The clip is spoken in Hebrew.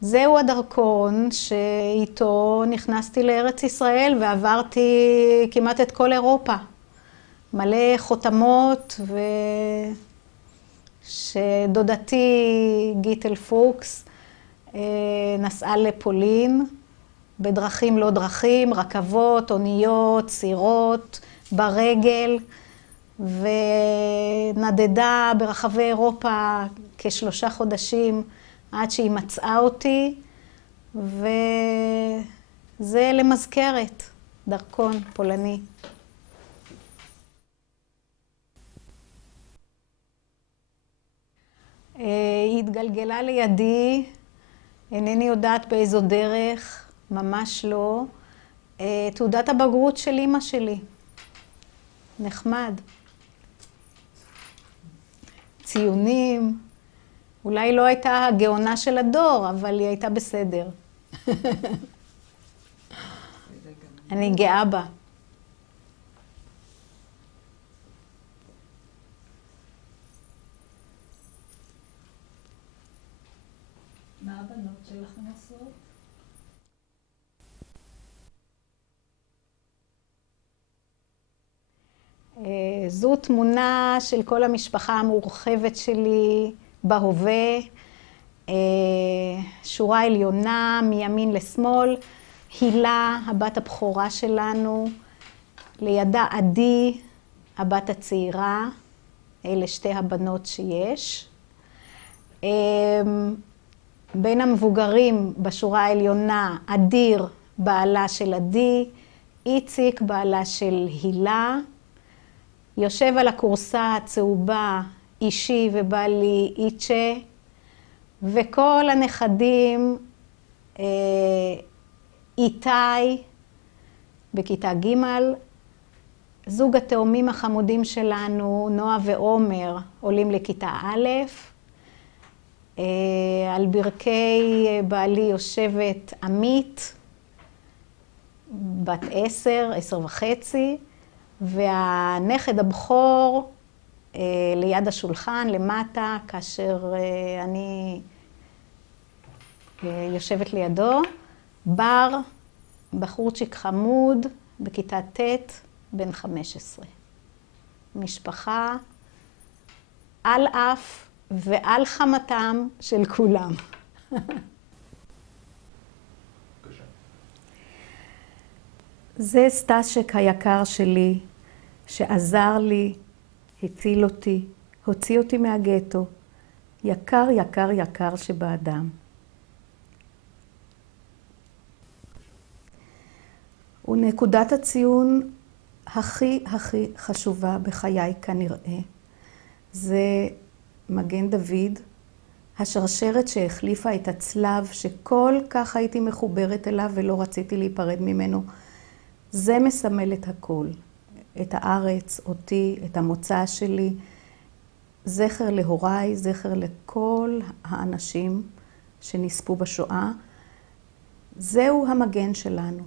זהו הדרכון שאיתו נכנסתי לארץ ישראל ועברתי כמעט את כל אירופה. מלא חותמות, שדודתי גיטל פוקס נסעה לפולין בדרכים לא דרכים, רכבות, אוניות, סירות, ברגל, ונדדה ברחבי אירופה כ3 חודשים עד שהיא מצאה אותי, וזה למזכרת, דרכון פולני. היא התגלגלה לידי, אינני יודעת באיזו דרך, ממש לא. תעודת הבגרות של אמא שלי. נחמד. ציונים. אולי לא הייתה הגאונה של הדור, אבל היא הייתה בסדר. אני גאה בה. מה הבנות שלכם עושות? זו תמונה של כל המשפחה המורחבת שלי בהווה. שורה עליונה מימין לשמאל, הילה, הבת הבכורה שלנו, לידה עדי, הבת הצעירה. אלה 2 הבנות שיש. בין המבוגרים בשורה העליונה, אדיר, בעלה של עדי, איציק, בעלה של הילה. יושב על הכורסה הצהובה אישי ובעלי איצ'ה, וכל הנכדים, איתי בכיתה ג', זוג התאומים החמודים שלנו, נועה ועומר, עולים לכיתה א', על ברכי בעלי יושבת עמית, בת 10, 10.5, והנכד הבכור ליד השולחן, למטה, כאשר אני יושבת לידו, בר, בחורצ'יק חמוד, בכיתה ט', בן 15. משפחה על אף ועל חמתם של כולם. זה סטאשק היקר שלי, שעזר לי, הציל אותי, הוציא אותי מהגטו. יקר, יקר, יקר שבאדם. ונקודת הציון הכי חשובה בחיי כנראה, זה מגן דוד, השרשרת שהחליפה את הצלב שכל כך הייתי מחוברת אליו ולא רציתי להיפרד ממנו. זה מסמל את הכל, את הארץ, אותי, את המוצא שלי, זכר להוריי, זכר לכל האנשים שנספו בשואה. זהו המגן שלנו.